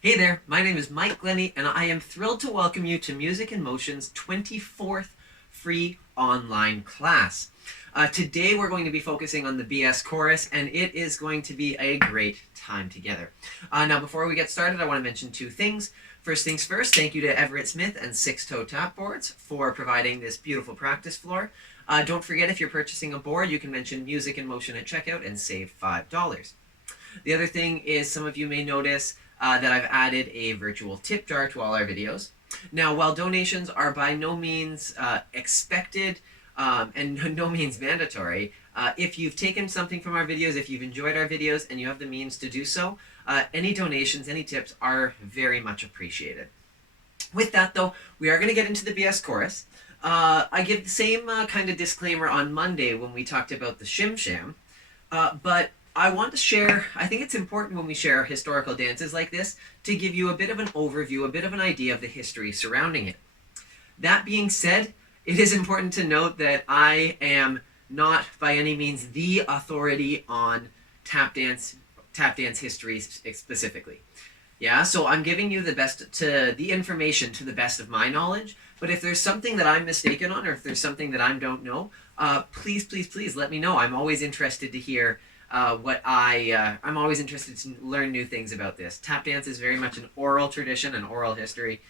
Hey there, my name is Mike Glennie, and I am thrilled to welcome you to Music in Motion's 24th free online class. Today we're going to be focusing on the BS chorus, and it is going to be a great time together. Now, before we get started, I want to mention two things. First things first, thank you to Everett Smith and Six Toe Tap Boards for providing this beautiful practice floor. Don't forget, if you're purchasing a board, you can mention Music in Motion at checkout and save $5. The other thing is, some of you may notice that I've added a virtual tip jar to all our videos. Now, while donations are by no means expected and no means mandatory, if you've taken something from our videos, if you've enjoyed our videos and you have the means to do so, any donations, any tips are very much appreciated. With that, though, we are going to get into the BS chorus. I give the same kind of disclaimer on Monday when we talked about the Shim Sham, but I want to share, I think it's important when we share historical dances like this to give you a bit of an overview, a bit of an idea of the history surrounding it. That being said, it is important to note that I am not by any means the authority on tap dance history specifically. Yeah, so I'm giving you the information to the best of my knowledge. But if there's something that I'm mistaken on, or if there's something that I don't know, please let me know. I'm always interested to hear I'm always interested to learn new things about this. Tap dance is very much an oral tradition, an oral history.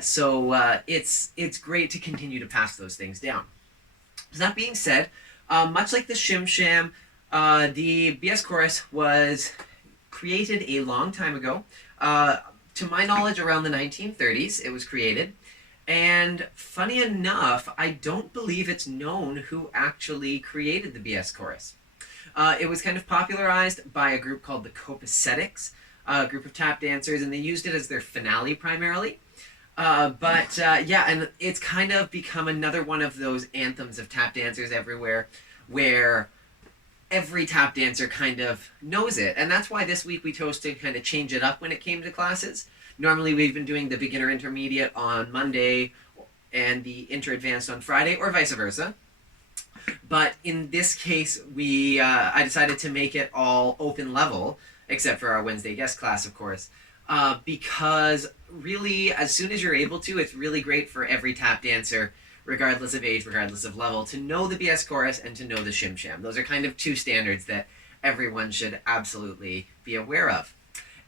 So it's great to continue to pass those things down. So that being said, much like the Shim Sham, the BS chorus was created a long time ago. To my knowledge, around the 1930s, it was created. And funny enough, I don't believe it's known who actually created the BS chorus. It was kind of popularized by a group called the Copacetics, a group of tap dancers, and they used it as their finale primarily. Yeah, and it's kind of become another one of those anthems of tap dancers everywhere, where every tap dancer kind of knows it. And that's why this week we chose to kind of change it up when it came to classes. Normally we've been doing the beginner intermediate on Monday and the inter advanced on Friday, or vice versa. But in this case, I decided to make it all open level, except for our Wednesday guest class, of course, because really, as soon as you're able to, it's really great for every tap dancer, regardless of age, regardless of level, to know the BS chorus and to know the Shim Sham. Those are kind of two standards that everyone should absolutely be aware of.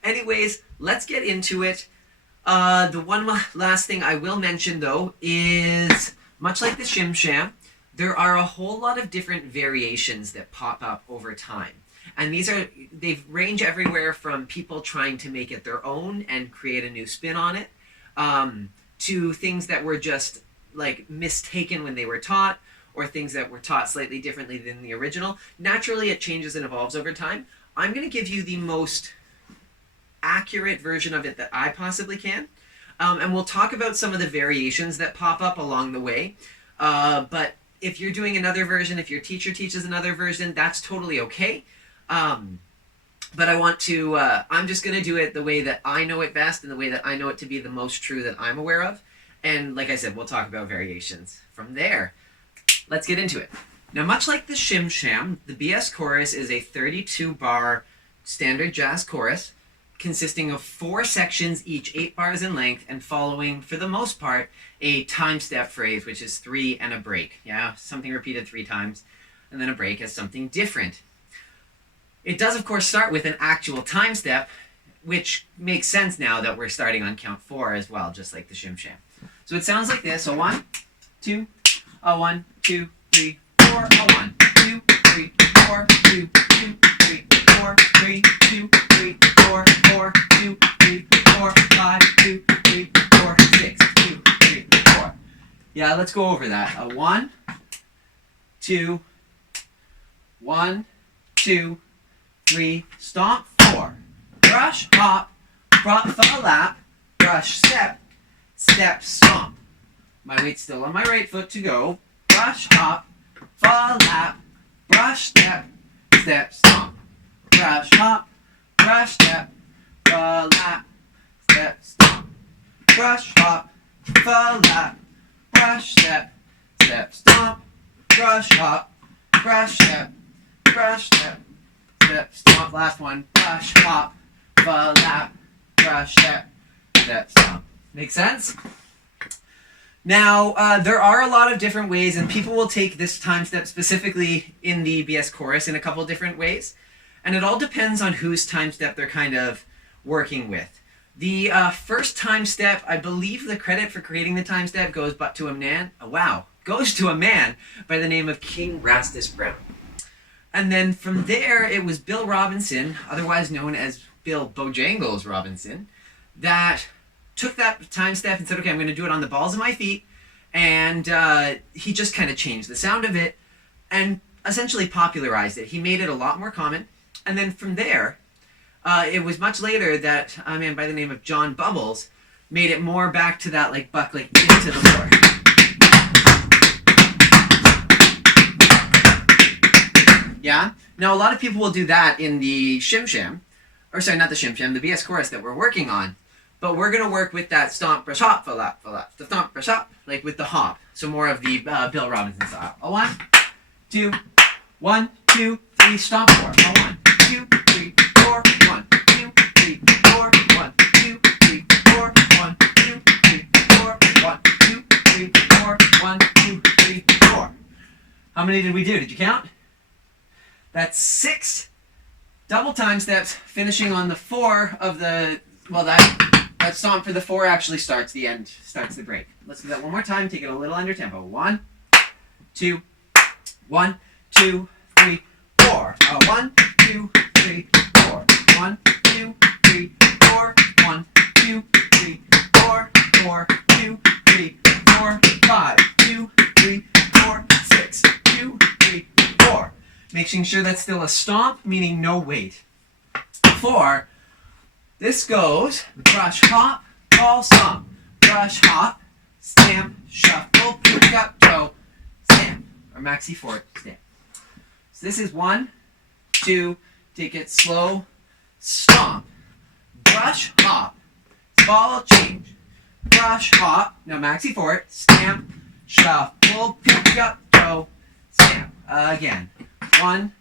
Anyways, let's get into it. The one last thing I will mention, though, is much like the Shim Sham, there are a whole lot of different variations that pop up over time. And they range everywhere from people trying to make it their own and create a new spin on it, to things that were just like mistaken when they were taught, or things that were taught slightly differently than the original. Naturally, it changes and evolves over time. I'm going to give you the most accurate version of it that I possibly can. And we'll talk about some of the variations that pop up along the way. But if you're doing another version, if your teacher teaches another version, that's totally okay. But I'm just going to do it the way that I know it best and the way that I know it to be the most true that I'm aware of. And like I said, we'll talk about variations from there. Let's get into it. Now, much like the Shim Sham, the BS chorus is a 32-bar standard jazz chorus consisting of 4 sections, each 8 bars in length, and following, for the most part, a time step phrase, which is 3 and a break. Yeah, something repeated 3 times, and then a break as something different. It does, of course, start with an actual time step, which makes sense now that we're starting on count 4 as well, just like the Shim Sham. So it sounds like this: a 1, 2, a 1, 2, 3, 4, a 1, 2, 3, 4, 2, 2, 3, 4, 3, 2, 3, 4, 4, 2, 3, 4, 5, 2, 3, 4, 6, 2, 3, 4. Yeah, let's go over that. A 1, 2, 1, 2, 3, stomp, 4. Brush, hop, fall lap, brush, step, step, stomp. My weight's still on my right foot to go. Brush, hop, fall lap, brush, step, step, stomp. Brush, hop, brush, step, fall lap, step, stomp. Brush, hop, fall lap, brush, step, step, stomp. Brush, hop, brush, step, step, step, stomp. Last one. Brush, hop, fall lap, brush, step, step, stomp. Make sense? Now, there are a lot of different ways, and people will take this time step specifically in the BS chorus in a couple different ways. And it all depends on whose time step they're kind of working with. The first time step, I believe the credit for creating the time step goes to a man by the name of King Rastus Brown. And then from there, it was Bill Robinson, otherwise known as Bill Bojangles Robinson, that took that time step and said, okay, I'm going to do it on the balls of my feet. And he just kind of changed the sound of it and essentially popularized it. He made it a lot more common. And then from there, it was much later that a man by the name of John Bubbles made it more back to that like buck like into the floor. Yeah? Now a lot of people will do that in the Shim Sham, or sorry, not the Shim Sham, the BS chorus that we're working on. But we're going to work with that stomp, brush, hop, flap, the stomp, brush, hop, like with the hop. So more of the Bill Robinson style. A 1, 2, 1, 2, 3, stomp 4. A 1, 2, 3, 4, 1, 2, 3, 4, 1, 2, 3, 4, 1, 2, 3, 4, 1, 2, 3, 4, 1, 2, 3, 4. How many did we do? Did you count? That's 6 double time steps, finishing on the 4 of the, well, that stomp for the 4 actually starts the end, starts the break. Let's do that one more time, take it a little under tempo. 1, 2, 1, 2, 3, 4. 1, 2, 3, 4. 1, 2, 3, 4. 1, 2, 3, 4. 4, 2, 3, 4, 5, 2, 3, 4, 6, 2, 3, 4. Making sure that's still a stomp, meaning no weight. 4, this goes brush, hop, ball, stomp. Brush, hop, stamp, shuffle, pick up, toe, stamp. Or maxi four, stamp. So this is 1, 2, take it slow, stomp. Brush, hop, ball, change. Brush, hop, now maxi four, stamp, shuffle, pick up, toe, stamp. Again. 1,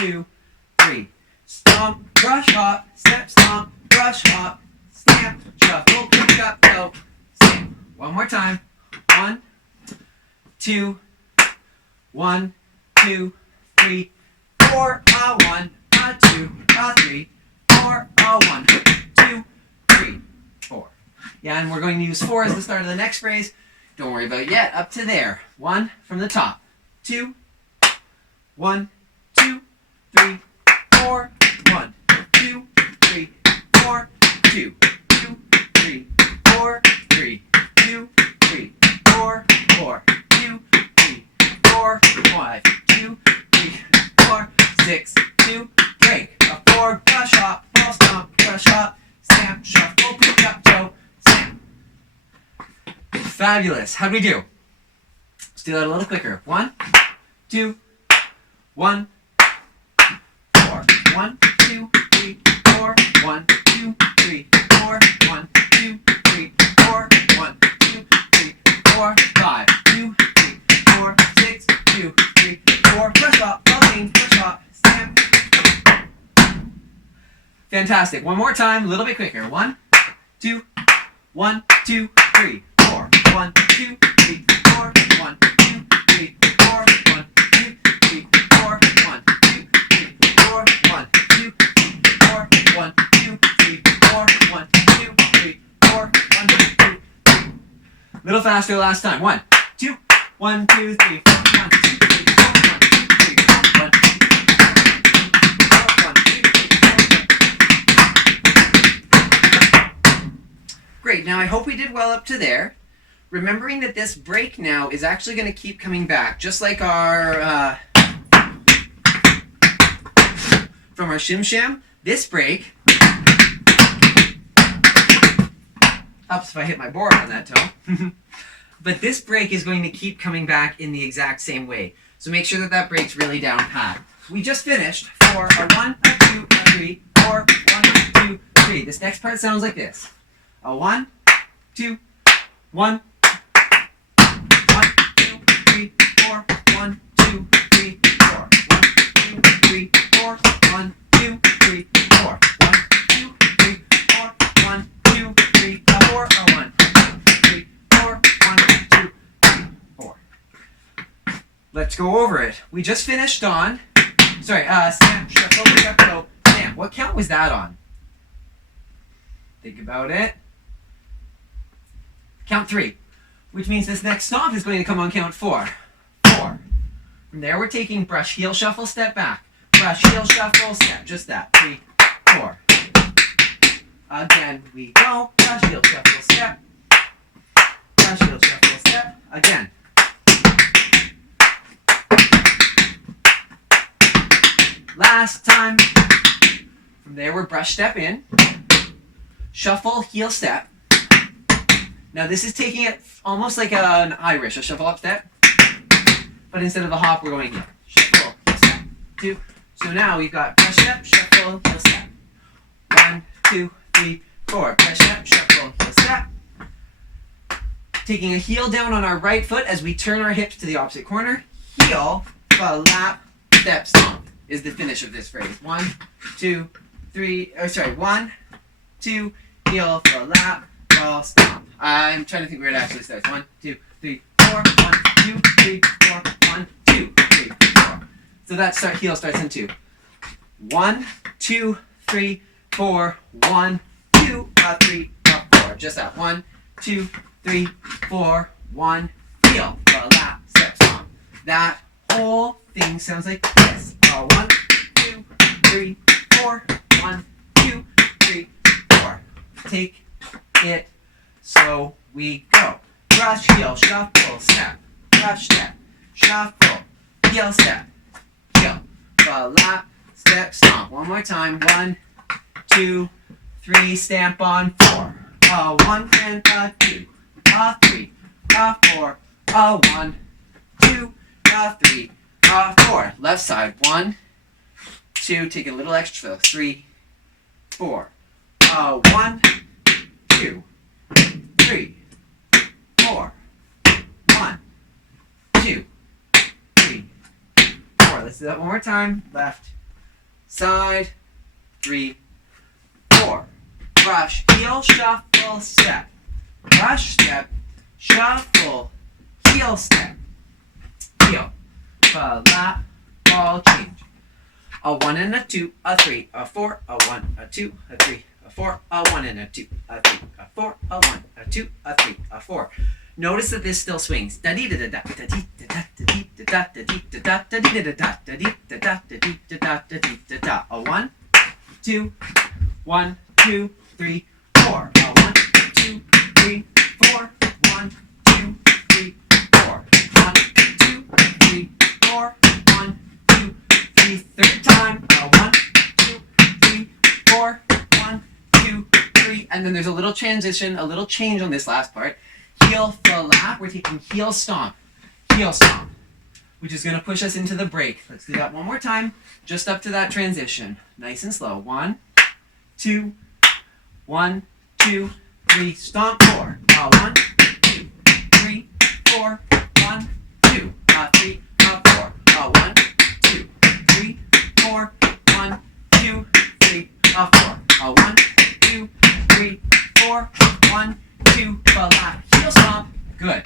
2, 3. Stomp, brush, hop, step, stomp, brush, hop, stamp, shuffle, pick up, go, stamp. One more time. 1, 2, 1, 2, 3, 4. 1, 2, 3, 4. 1, 2, 3, 4. Yeah, and we're going to use 4 as the start of the next phrase. Don't worry about it yet. Up to there. 1 from the top. 2, 1, 2, 3, 4. 1, 2, 3, 4. 2, 2, 3, 4. 3, 2, 3, 4. 4, 2, 3, 4. 5, 2, 3, 4. 6, 2, break. A 4, brush, hop, ball, stomp, brush, hop, stamp, shuffle, pick up, toe, stamp. Fabulous. How'd we do? Let's do that a little quicker. 1, 2, 1, 4. 1, 2, 3, 4. 1, 2, 3, 4. 1, 2, 3, 4. 1, 2, 3, 4. 5, 2, 3, 4. 6, 2, 3, 4. Brush up, rolling, brush up, stamp. Fantastic. One more time, a little bit quicker. 1, 2, 1, 2, 3, 4. 1, 2, 3, 4. 1, 2, 3, 4. 1, 2, 3, 4. 1, 2, 3, 4. 1, 2, 3, 4. 1, 2, 3, 4. 1, 2, 3, 4. 1, 2, 3. Little faster last time. 1, 2, 1, 2, 3, 4. 1, 2, 3, 4. 1, 2, 3, 4. 1, 2, 3, 4. 1, 2, 3, 4. Great. Now I hope we did well up to there. Remembering that this break now is actually going to keep coming back, just like our from our Shim Sham. This break helps if I hit my board on that toe. But this break is going to keep coming back in the exact same way. So make sure that that break's really down pat. We just finished for a 1, a 2, a 3, 4, 1, 2, 3. This next part sounds like this. A 1, 2, 1, 1, 2, 3, 4, 1, 2, 3, 4, 1, 2, 3, 4, 1, 2, 3, 4, 1, 2, 3, 4, 1, Let's go over it. We just finished on, stamp, shuffle, step, go, stamp. What count was that on? Think about it. Count 3, which means this next stomp is going to come on count 4. 4. From there, we're taking brush, heel, shuffle, step back. Brush, heel, shuffle, step. Just that. 3, 4. Again, we go. Brush, heel, shuffle, step. Brush, heel, shuffle, step. Again. Last time. From there, we're brush, step in. Shuffle, heel, step. Now this is taking it almost like an Irish, a shuffle up step. But instead of a hop, we're going heel. Shuffle, heel, step. 2. So now we've got brush, step, shuffle, heel, step. 1, 2, 3, 4. Brush, step, shuffle, heel, step. Taking a heel down on our right foot as we turn our hips to the opposite corner. Heel, flap, step, stomp is the finish of this phrase. 1, 2, 3, 1, 2, heel, flap, ball, stomp. I'm trying to think where it actually starts. 1, 2, 3, 4. 1, 2, 3, 4. 1, 2, 3, 4. So that heel starts in 2. 1, 2, 3, 4. 1, 2, 3, 4. Just that. 1, 2, 3, 4. 1, heel, flap, step, stomp. That whole thing sounds like this. 1, 2, 3, 4. 1, 2, 3, 4. Take it. So we go. Brush, heel, shuffle, step. Brush, step, shuffle, heel, step, heel, flap, step, stomp. One more time. 1, 2, 3, stamp on 4. 1 and 2, 3, 4. 1, 2, 3, 4. Left side. 1, 2. Take a little extra. 3, 4. 1, 2, 3, 4. 1, 2, 3, 4. Let's do that one more time. Left side. 3, 4. Brush, heel, shuffle, step. Brush, step, shuffle, heel, step. Heel, flap, ball, change. A 1 and a 2, a 3, a 4, a 1, a 2, a 3, a 4, a 1 and a 2, a 3, a 4, a 1, a 2, a 3, a 4. Notice that this still swings. A 1, 2, 1, 2, 3, 4. A 1, 2, 3, 4. 1, 2, 3, 4. 1, 2, 3, 4. 1, 2, 3. Third time. 1, 2, 3, 4. 1, 2, 3. And then there's a little transition, a little change on this last part. Heel, flap. We're taking heel, stomp, which is going to push us into the break. Let's do that one more time, just up to that transition. Nice and slow. 1, 2, 1, 2, 3, stomp 4. 1, 2, 3, 4. 1, 2, 3, 4. 1, 2, 3, 4. 1, 2, 3, 4. 1, 2, 3, 4. 1, 2, flap, heel, stomp. Good.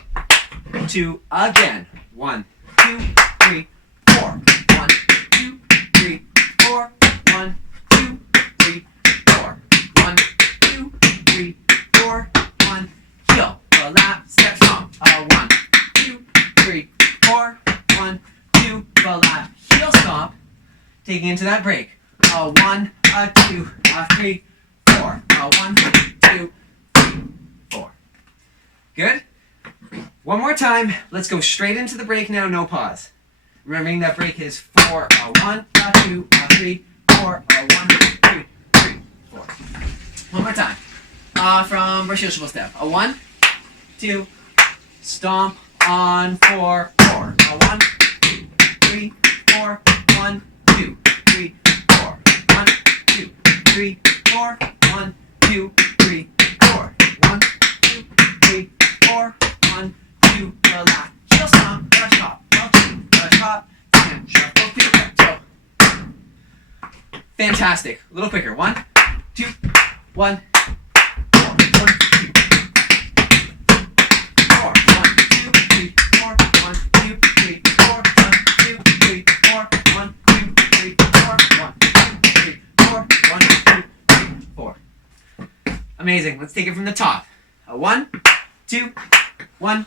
2 again. 1, 2, 3, 4. 1, 2, 3, 4. 1, 2, 3, 4. 1, 2, 3, 4. 1, heel, flap, step, stomp. 1, 2, 3, 4. 1, 2, flap, heel, stomp. Taking into that break. 1, 2, 3, 4. 1, 2, 3, 4. Good? One more time. Let's go straight into the break now, no pause. Remembering that break is 4, 1, 2, 3, 4, 1, 2, 3, 4. One more time. From brush, heel, shuffle, step. 1, 2, stomp on 4, 4. 1, 2, 3, 4. 1, 2, 3, 4. 1, 2, 3, 4. 1, 2, 3, 4. 1, 2, 3, 4. 1, 2, flap, heel, stomp, brush, hop, brush, hop, stamp, shuffle, pick up, toe. Fantastic. A little quicker. 1, 2, 1, 4. 1, 2, 4. 1, 2, 3, 4. 1, 2, 3, 4. Amazing. Let's take it from the top. 1, 2, 1,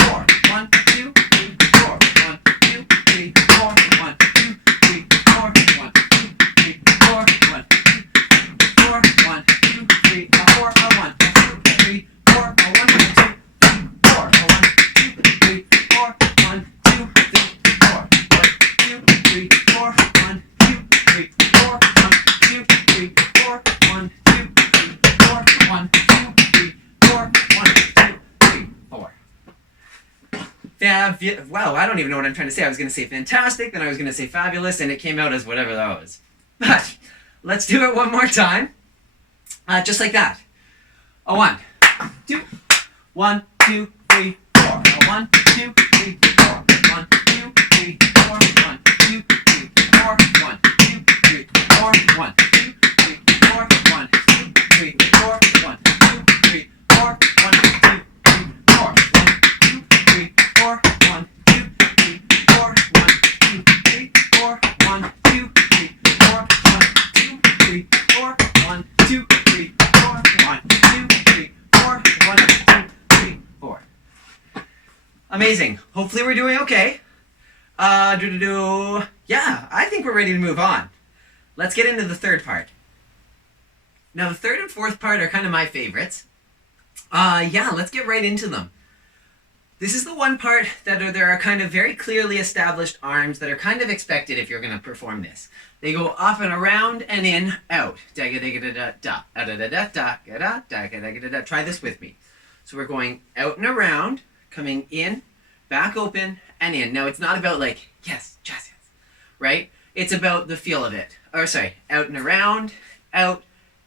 4. 1, 2, 3, 4. 1, 2, 3, 4. 1, 2, 3, 4. 1, 2, 3, 4. 1, 2, 4. 1, 2, 3, 4. 1, 2, 3, 4. 1, 2, 3, 4. 1, 2, 3, 4. 1, 2, 3, 4. 1, 2, 3, 4. 1, 2, 3, 4. 1, 2, 3, 4. 1, 2, 3, 4. 1, 2, 3, 4. Wow, I don't even know what I'm trying to say. I was going to say fantastic, then I was going to say fabulous, and it came out as whatever that was. But let's do it one more time. Just like that. 1, 2, 1, 2, 3, 4. 1, 2, 3, 4. 1, 2, 3, 4. 1, 2, 3, 4. 1, 2, 3, 4. 1, 2, 3, 4. 1, 2, 3, 4. 1, 2, 3, 4. 1, 2, 3, 4. 1, 2, 3, 4. 1, 2, 3, 4. 1, 2, 3, 4. 1, 2, 3, 4. 1, 2, 3, 4. 1, 2, 3, 4. 1, 2, 3, 4. 1, 2, 3, 4. Amazing. Hopefully we're doing okay. Yeah, I think we're ready to move on. Let's get into the third part. Now the third and fourth part are kind of my favorites. Yeah, let's get right into them. This is the one part that there are kind of very clearly established arms that are kind of expected if you're going to perform this. They go up and around and in, out. Try this with me. So we're going out and around, coming in, back open, and in. Now it's not about like, yes, jazz hands, right? It's about the feel of it. Or sorry, out and around, out,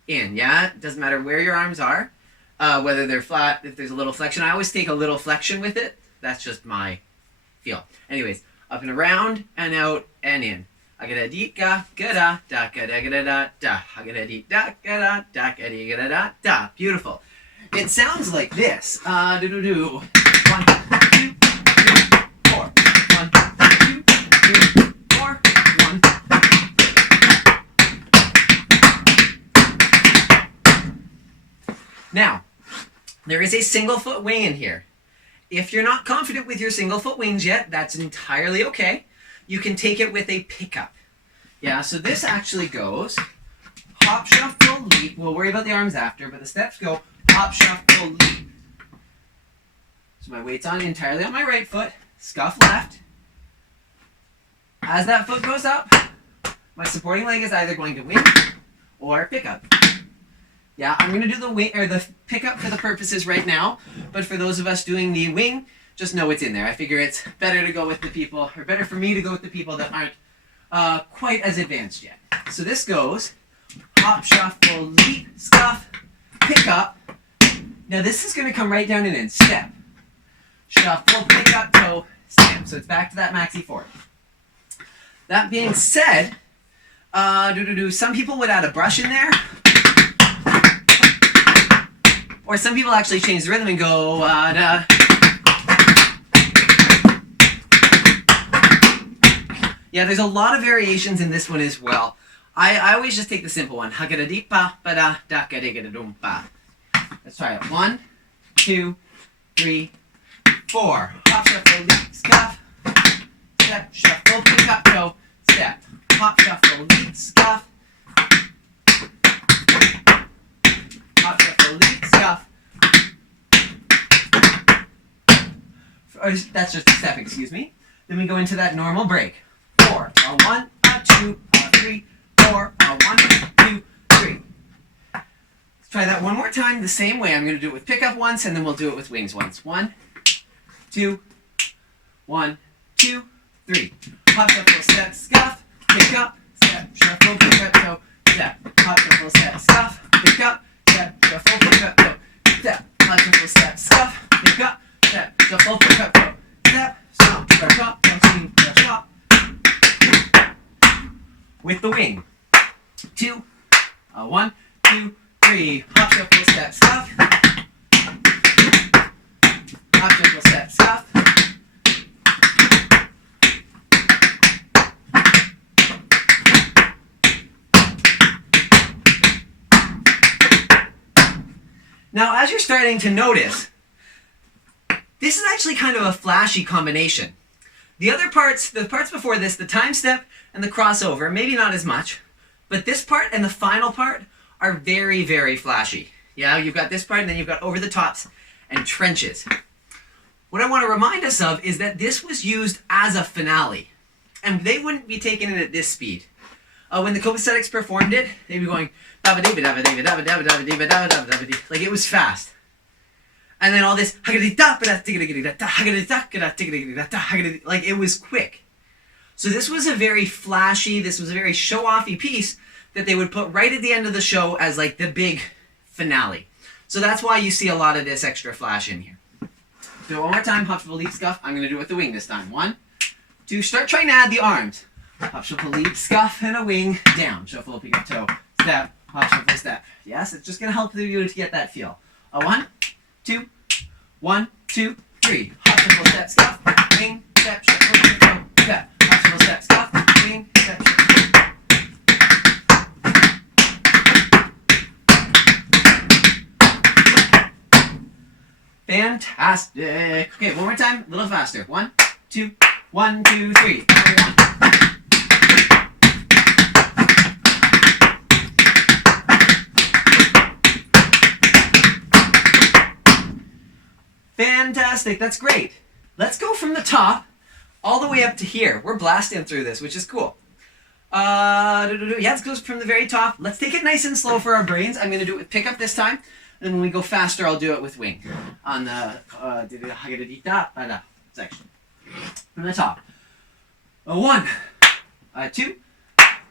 in, yeah? It doesn't matter where your arms are. Whether they're flat, if there's a little flexion. I always take a little flexion with it. That's just my feel. Anyways, up and around and out and in. Beautiful. It sounds like this. 1, 2, 3, 4. 1, 2, 3, 4. 1. Now, there is a single foot wing in here. If you're not confident with your single foot wings yet, that's entirely okay. You can take it with a pickup. Yeah, so this actually goes hop, shuffle, leap. We'll worry about the arms after, but the steps go hop, shuffle, leap. So my weight's on entirely on my right foot, scuff left. As that foot goes up, my supporting leg is either going to wing or pickup. Yeah, I'm going to do the wing or the pickup for the purposes right now, but for those of us doing the wing, just know it's in there. I figure it's better to go with the people, or better for me to go with the people that aren't quite as advanced yet. So this goes hop, shuffle, leap, scuff, pickup. Now this is going to come right down and in. Step, shuffle, pickup, toe, stamp. So it's back to that maxi four. That being said, some people would add a brush in there. Or some people actually change the rhythm and go, Yeah, there's a lot of variations in this one as well. I always just take the simple one. Let's try it. 1, 2, 3, 4. Hop, shuffle, leap, scuff. Step, shuffle, pick up, toe, step. Hop, shuffle, leap, scuff. Hop, shuffle, leap, scuff. That's just a step, excuse me. Then we go into that normal break. 4, a 1, a 2, a 3, 4, a 1, 2, 3. Let's try that one more time the same way. I'm going to do it with pickup once, and then we'll do it with wings once. 1, 2, 1, 2, 3. Hop, shuffle, step, scuff, pick up, step, shuffle, pick up, toe, step. Hop, shuffle, step, scuff, pick up, step, shuffle, pick up, toe, step. Hop, shuffle, step, scuff, pick up, step, shuffle, pick up, toe, step, stomp, brush up, swing, brush up. With the wing. 2, 1, 2, 3. Hop, shuffle, step, scuff. Hop, shuffle, step, scuff. Now, as you're starting to notice, this is actually kind of a flashy combination. The other parts, the parts before this, the time step and the crossover, maybe not as much, but this part and the final part are very, very flashy. Yeah, you've got this part and then you've got over the tops and trenches. What I want to remind us of is that this was used as a finale, and they wouldn't be taking it at this speed. When the copacetics performed it, they'd be going like it was fast. And then all this like it was quick. So this was a very flashy, this was a very show-offy piece that they would put right at the end of the show as like the big finale. So that's why you see a lot of this extra flash in here. Do it one more time, hop, shuffle, leap, scuff. I'm going to do it with the wing this time. 1, 2, start trying to add the arms. Hop, shuffle, leap, scuff, and a wing, down. Shuffle, pick up toe, step, hop, shuffle, step. Yes, it's just going to help you to get that feel. 1, 2, 1, 2, 3. Hop, shuffle, step, scuff, wing, step, shuffle, pick up toe, step. Hop, shuffle, step, scuff, wing, step, shuffle. Fantastic. Okay, one more time, a little faster. 1, 2, 1, 2, 3. Fantastic, that's great. Let's go from the top all the way up to here. We're blasting through this, which is cool. Yeah, let's go from the very top. Let's take it nice and slow for our brains. I'm going to do it with pickup this time. Then when we go faster, I'll do it with wing on the section. From the top. 1, 2,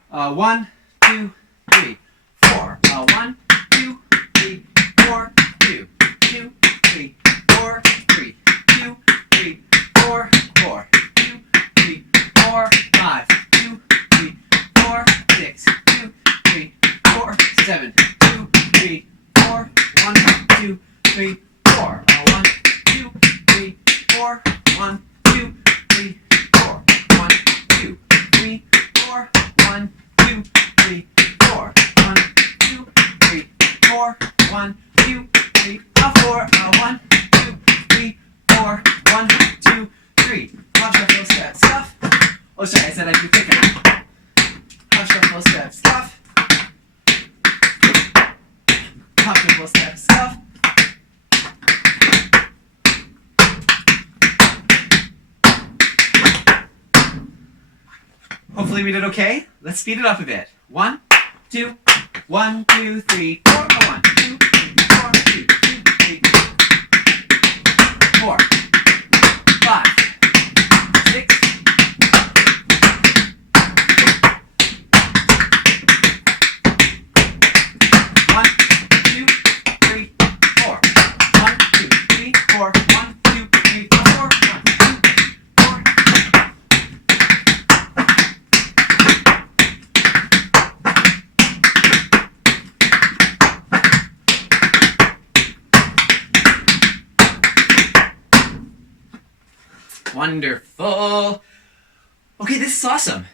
1, 2, 3, 4. 1, 2, 3, 4, 2, 2, 3, 4, 3, 2, 3, 4, 4, 2, 3, 4, 5, 2, 3, 4, 6, 2, 3, 4, 7, 2, 3, 4, 1, 2, 3, 4. 1, 2, 3, 4. 1, 2, 3, 4. 1, 2, 3, 4. 1, 2, 3, 4. 1, 2, 3, 4. 1, 2, 3, 4. 1, 2, 3, 4. 1, 2, 3. Hop, shuffle, step, scuff. Oh, sorry, I said I'd do quicker. Hop, shuffle, step, scuff. Hop, shuffle, step, scuff. Hopefully we did okay. Let's speed it up a bit. 1, 2, 1, 2, 3, 4. 1, 2, 3, 4, 2, 3, 4, 5, 6. 1, 2, 3, 4. 1, 2, 3, 4. 1, 2, 3, 4. 1, 2, 4. Wonderful. Okay, this is awesome.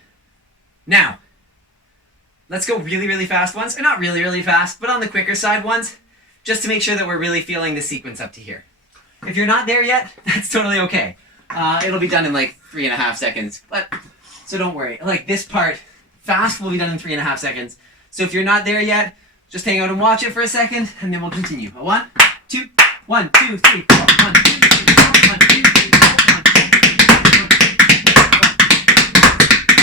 Now, let's go really, really fast once. Or not really, really fast, but on the quicker side once, just to make sure that we're really feeling the sequence up to here. If you're not there yet, that's totally okay. It'll be done in like 3.5 seconds, but so don't worry. Like this part, fast will be done in 3.5 seconds. So if you're not there yet, just hang out and watch it for a second, and then we'll continue. 1, 2, 1, 2, 3, 4. 1, 2, 3, 4.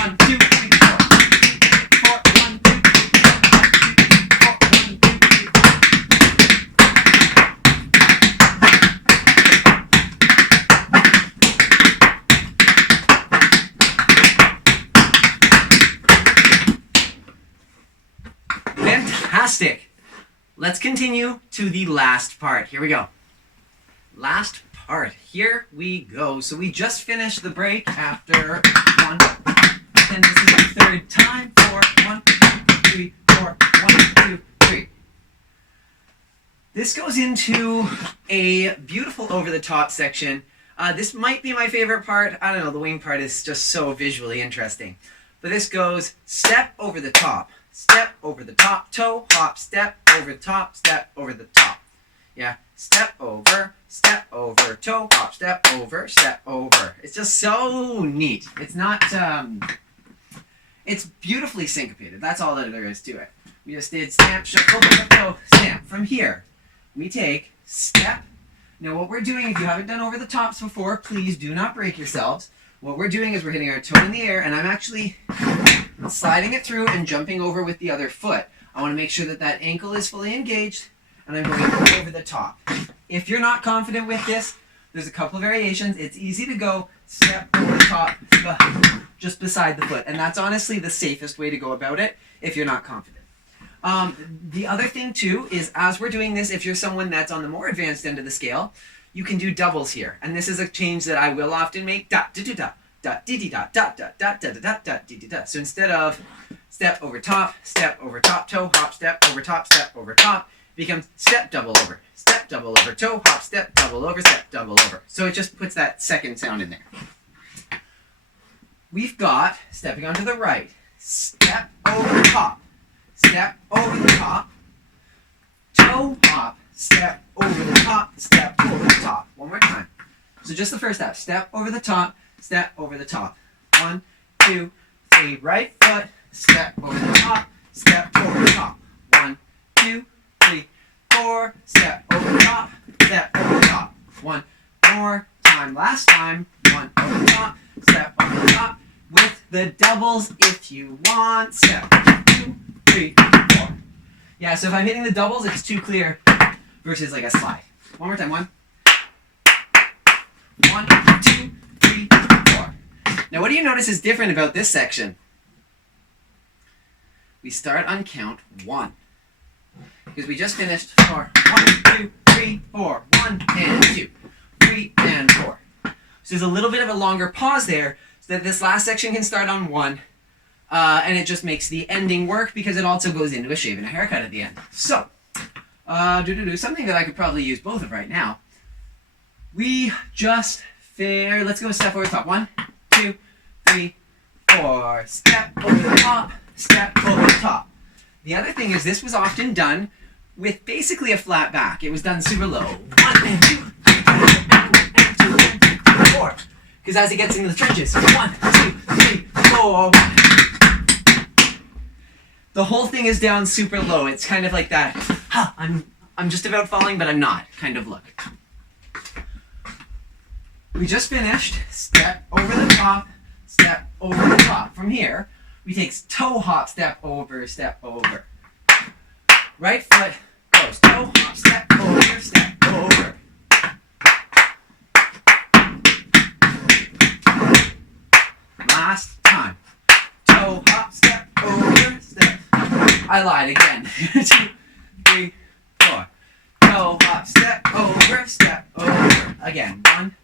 1, 2, 3, 4. 1, 2, 3, 4. Fantastic. Let's continue to the last part. Here we go. Last part. Here we go. So we just finished the break after 1. Then this is the third time. 4, 1, 2, 3, 4. 1, 2, 3. This goes into a beautiful over-the-top section. This might be my favorite part. I don't know. The wing part is just so visually interesting. But this goes step over the top. step over the top, toe, hop, step over the top, step over the top. Yeah, step over, toe, hop, step over, step over. It's just so neat. It's not, it's beautifully syncopated. That's all that there is to it. We just did stamp, shuffle, toe, stamp. From here, we take step. Now what we're doing, if you haven't done over the tops before, please do not break yourselves. What we're doing is we're hitting our toe in the air, and I'm actually sliding it through and jumping over with the other foot. I want to make sure that that ankle is fully engaged, and I'm going over the top. If you're not confident with this, there's a couple of variations. It's easy to go step over the top, just beside the foot, and that's honestly the safest way to go about it if you're not confident. The other thing too is, as we're doing this, if you're someone that's on the more advanced end of the scale, you can do doubles here, and this is a change that I will often make. Da da da da da dee dee da da da da da da da dee dee da. So instead of step over top, toe, hop, step over top, it becomes step double over, toe, hop, step double over. So it just puts that second sound in there. We've got stepping onto the right, step over the top, toe, hop, step over the top. One more time. So just the first step over the top. 1, 2, 3, right foot, step over the top, 1, 2, 3, 4, step over the top, 1 more time, last time, 1 over the top, step over the top, with the doubles if you want, step 2, 3, 4. Yeah, so if I'm hitting the doubles, it's too clear versus like a slide. One more time, 1, 2, 3, 4. Now what do you notice is different about this section? We start on count 1. Because we just finished for 1, 2, 3, 4. 1 and 2, 3 and 4. So there's a little bit of a longer pause there so that this last section can start on 1. And it just makes the ending work because it also goes into a shave and a haircut at the end. So, something that I could probably use both of right now. We just let's go step over the top. 1, 2, 3, 4. Step over the top, step over the top. The other thing is this was often done with basically a flat back. It was done super low. 1 and 2, 3 and 2 and 4. Because as it gets into the trenches, 1, 2, 3, 4. The whole thing is down super low. It's kind of like that, I'm just about falling, but I'm not kind of look. We just finished step over the top, step over the top. From here, we take toe hop, step over, Right foot goes toe hop, step over. Last time. Toe hop, step over, step. I lied again. 2, 3, 4. Toe hop, step over. Again. 1.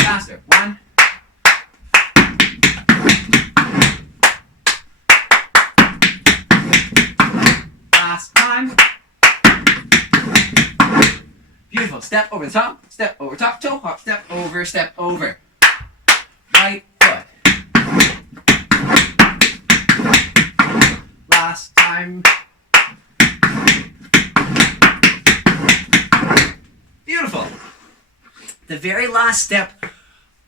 Faster. 1. Last time. Beautiful. Step over the top, toe hop, step over. Right foot. Last time. Beautiful. The very last step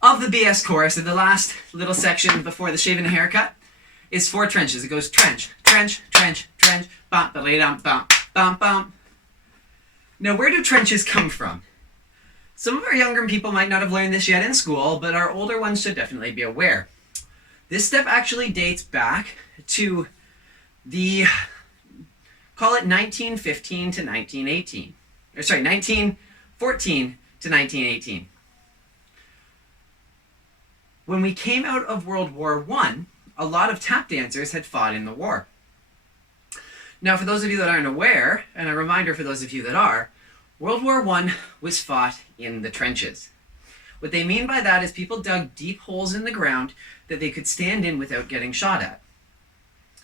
of the BS chorus, and the last little section before the shave and haircut, is 4 trenches. It goes trench, bump, ba-dum, bump, bump, bump. Now, where do trenches come from? Some of our younger people might not have learned this yet in school, but our older ones should definitely be aware. This step actually dates back to call it 1915 to 1918. 1914 to 1918. When we came out of World War I, a lot of tap dancers had fought in the war. Now, for those of you that aren't aware, and a reminder for those of you that are, World War I was fought in the trenches. What they mean by that is people dug deep holes in the ground that they could stand in without getting shot at.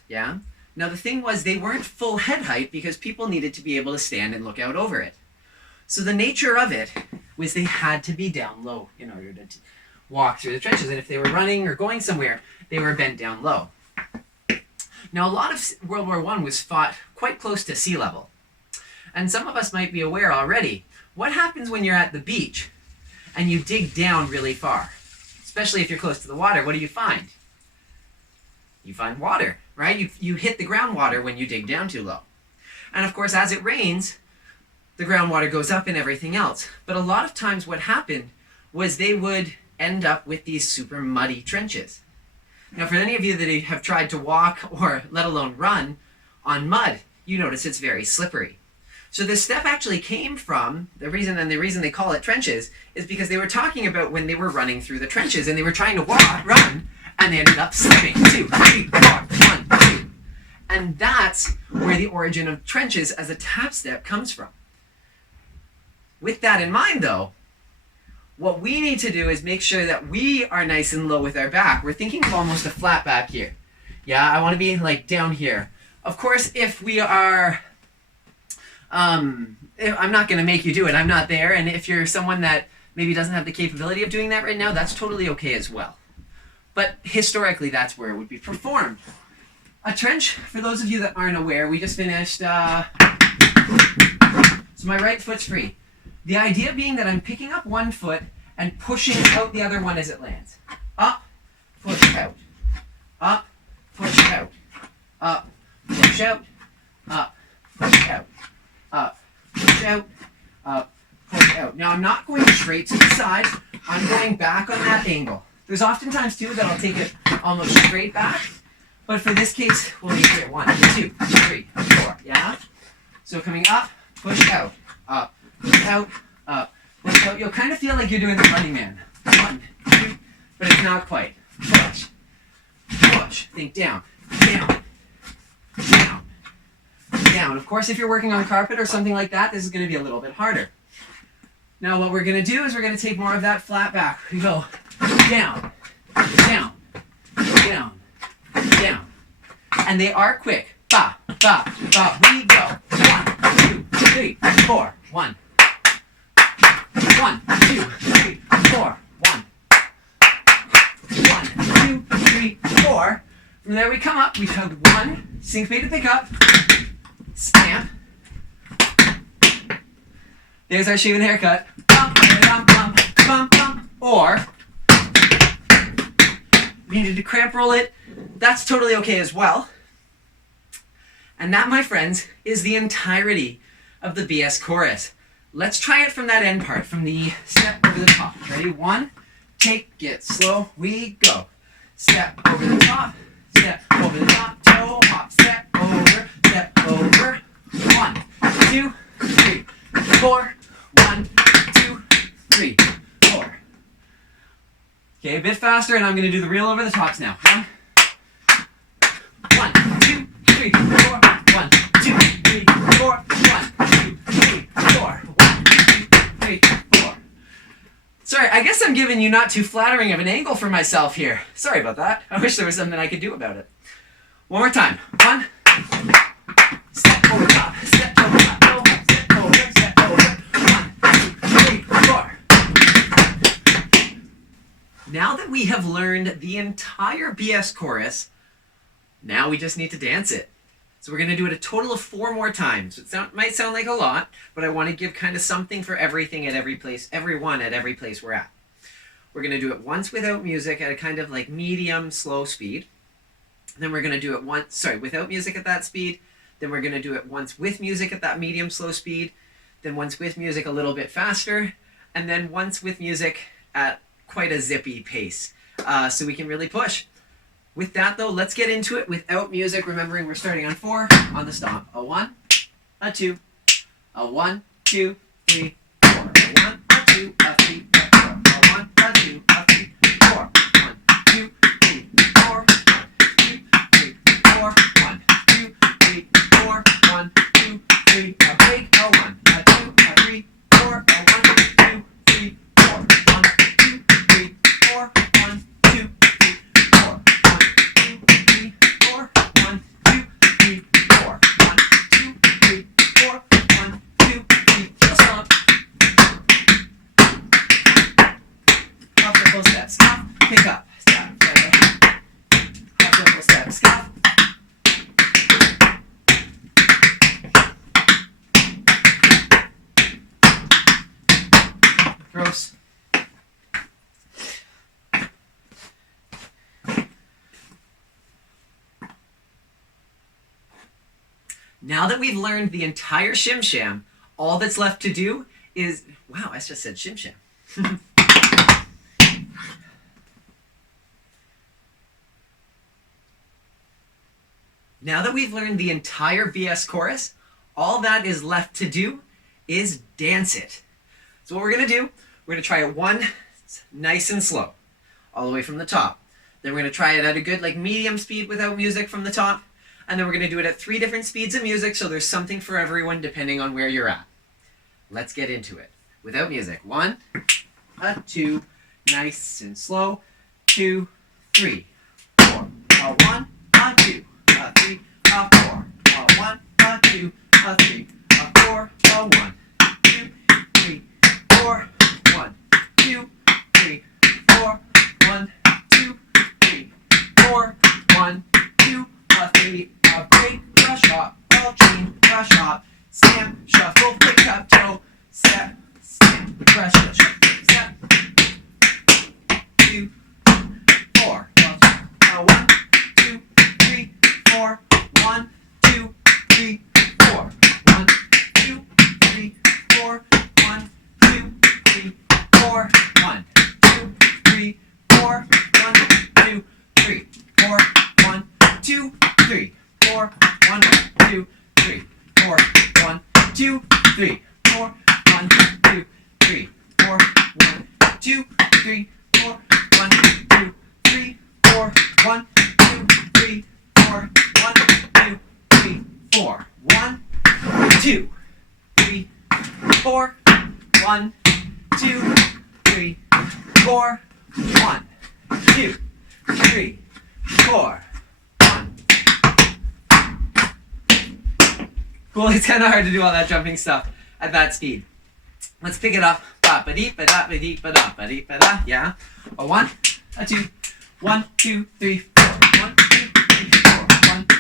Yeah? Now, the thing was, they weren't full head height because people needed to be able to stand and look out over it. So the nature of it was they had to be down low in order to... walk through the trenches. And if they were running or going somewhere, they were bent down low. Now, a lot of World War I was fought quite close to sea level. And some of us might be aware already. What happens when you're at the beach and you dig down really far? Especially if you're close to the water, what do you find? You find water, right? You hit the groundwater when you dig down too low. And of course, as it rains, the groundwater goes up and everything else. But a lot of times what happened was they would end up with these super muddy trenches. Now, for any of you that have tried to walk or let alone run on mud, you notice it's very slippery. So this stuff actually came from, the reason they call it trenches is because they were talking about when they were running through the trenches and they were trying to run, and they ended up slipping. 2, 3, 4, 1, 2. And that's where the origin of trenches as a tap step comes from. With that in mind, though, what we need to do is make sure that we are nice and low with our back. We're thinking of almost a flat back here. Yeah, I want to be like down here. Of course, if we are, I'm not going to make you do it. I'm not there. And if you're someone that maybe doesn't have the capability of doing that right now, that's totally okay as well. But historically, that's where it would be performed. A trench, for those of you that aren't aware, we just finished, so my right foot's free. The idea being that I'm picking up one foot and pushing out the other one as it lands. Up, push out. Up, push out. Up, push out. Up, push out. Up, push out. Up, push out. Now I'm not going straight to the side. I'm going back on that angle. There's oftentimes too that I'll take it almost straight back. But for this case, we'll make it 1, 2, 3, 4. Yeah? So coming up, push out. Up, push out, push out. You'll kind of feel like you're doing the Running Man. 1, 2, but it's not quite. Push, push. Think down, down, down, down. Of course, if you're working on carpet or something like that, this is going to be a little bit harder. Now, what we're going to do is we're going to take more of that flat back. We go down, down, down, down. And they are quick. Ba, ba, ba. We go. 1, 2, 3, 4. 1. 1, 2, 3, 4. 1. 1, 2, 3, 4. From there we come up. We tug 1. Syncopated pick up. Stamp. There's our shave and haircut. Bum, bum, bum, bum, bum. Or we needed to cramp roll it. That's totally okay as well. And that, my friends, is the entirety of the BS chorus. Let's try it from that end part, from the step over the top. Ready? 1, take, get slow, we go. Step over the top, step over the top, toe hop, step over, 1, 2, 3, 4. 1, 2, 3, 4. Okay, a bit faster, and I'm going to do the reel over the tops now. 1, 2, 3, 4. 1, 2, 3, 4. 1, 2, 3, 4. 1, 2, 3, 4. Sorry, I guess I'm giving you not too flattering of an angle for myself here. Sorry about that. I wish there was something I could do about it. One more time. 1, step over top, step over top, go, step over, step over. 1, 2, 3, 4. Now that we have learned the entire BS chorus, now we just need to dance it. So we're going to do it a total of 4 more times. It might sound like a lot, but I want to give kind of something for everything at every place, everyone at every place we're at. We're going to do it once without music at a kind of like medium, slow speed. Then we're going to do it once, without music at that speed. Then we're going to do it once with music at that medium, slow speed. Then once with music a little bit faster. And then once with music at quite a zippy pace. So we can really push. With that, though, let's get into it without music, remembering we're starting on 4 on the stomp. A 1, a 2, a 1, 2, 3, 4. A 1, a 2, a 3, a 4. A 1, a 2, a 3, 4. 1, 2, 3, 4. 1, 2, 3, 4. 1, 2, 3, 4. 1, 2, 3, a break. A 1, a 2, a 3, 4. A 1, 2, 3, 4. 1, 2, 3, 4. 1, 2, 3, 4. 1, 2, 3, 4. 1, 2, 3, 4. 1, 2, 3, 4. 1, 2, 3, 4. Heel stomp. tempo step, scuff, pick up, step, half tempo step, scuff. Gross. Now that we've learned the entire Shim Sham, all that's left to do is... Wow, I just said Shim Sham. Now that we've learned the entire VS chorus, all that is left to do is dance it. So what we're going to do, we're going to try it one nice and slow, all the way from the top. Then we're going to try it at a good medium speed without music from the top. And then we're going to do it at 3 different speeds of music, so there's something for everyone depending on where you're at. Let's get into it. Without music. 1, 2, nice and slow. 2, 3, 4. 1, 2, 3, 4. 1, 2, 3, 4. 1, 2, 3, 4. 1, 2, 3, 4. 1, 2, 3, 4. 1, 2, 3. Break, brush up, ball chain, brush up, stamp, shuffle, pick up, toe, step, stamp, brush, shuffle, step. 2, 4. 1, 2, 3, 4. 1, 2, 3, 4. 1, 2, 3, 4. 1, 2, 3, 4. 1, 2, 3, 4. 1, 2, 3, 4. 1, 2, 3. 4, 1, 2, 3, 4, 1, 2, 3, 4, 1, 2, 3, 4, 1, 2, 3, 4, 1, 2, 3, 4, 1, 2, 3, 4, 1, 2, 3, 4, 1, 2, 3, 4, 1, 2, 3, 4, 1, 2, 3, 4. Cool, it's kind of hard to do all that jumping stuff at that speed. Let's pick it up. Ba-ba-dee-ba-da-ba-dee-ba-da-ba-dee-ba-da. Yeah. A 1, a 2, 1, 2, 3, 4. 1, 2, 3, 4. 1, 2,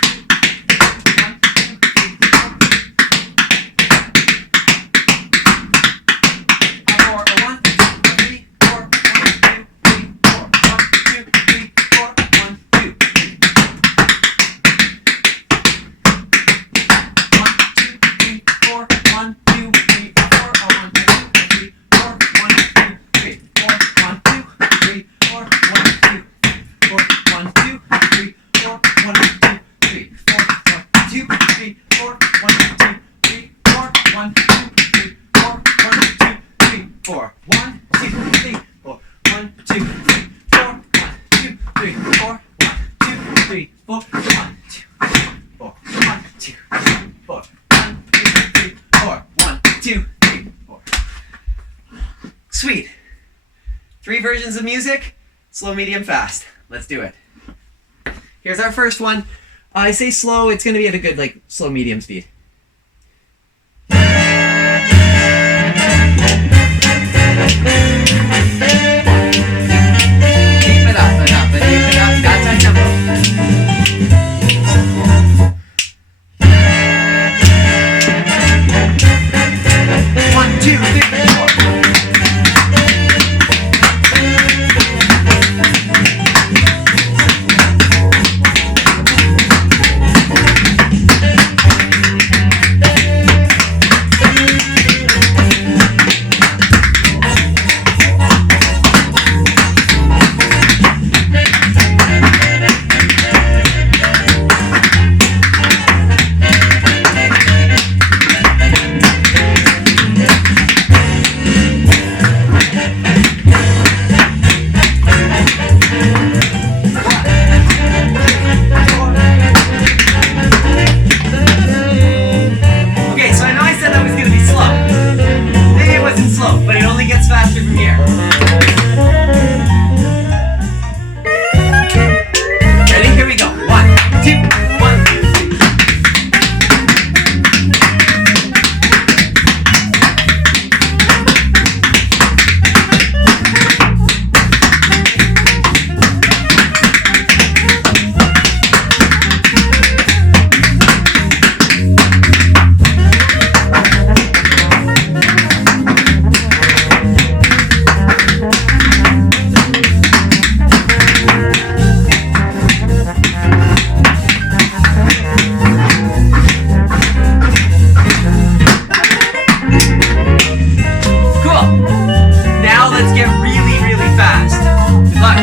1, 2, 3, 4. A 4, a 1, a 3, 4. 1, 2, 3, 4. 1, 2, 3, 4. 1, 2, 3. 4, 1, 2, 3, 4, 1, 2, 3, 4, 1, 2, 3, 4, 1, 2, 3, 4, 1, 2, 4, 1, 2, 3, 4, 1, 2, 3, 4, 2, 3, 4, 1, 2, 3, 4, 1, 2, 3, 4, 1, 2, 3, 4, 1, 2, 3, 4, 1, 2, 3, 4, 1, 2, 3, 4, 1, 2, 3, 4, 1, 2, 4, 1, 2, 4. 1, 2, 3, 4. Sweet. 3 versions of music, slow, medium, fast. Let's do it. Here's our first one. I say slow, it's going to be at a good, slow, medium speed. That's our tempo. 1, 2, 3, 4. get really, really fast. Good luck.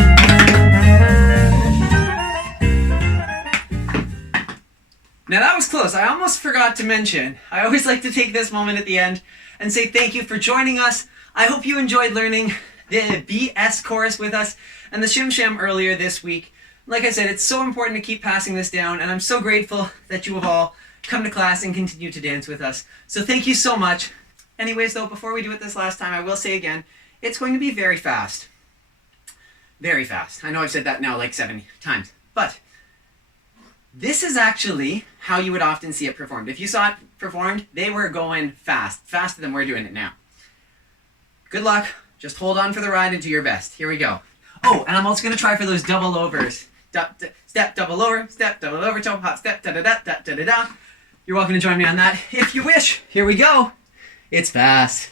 Now that was close. I almost forgot to mention, I always like to take this moment at the end and say thank you for joining us. I hope you enjoyed learning the BS chorus with us and the Shim Sham earlier this week. Like I said, it's so important to keep passing this down, and I'm so grateful that you have all come to class and continue to dance with us. So thank you so much. Anyways, though, before we do it this last time, I will say again, it's going to be very fast. Very fast. I know I've said that now like 7 times, but this is actually how you would often see it performed. If you saw it performed, they were going fast, faster than we're doing it now. Good luck. Just hold on for the ride and do your best. Here we go. Oh, and I'm also going to try for those double overs. Step, double over, toe hop, step, da-da-da-da-da-da-da. You're welcome to join me on that if you wish. Here we go. It's fast.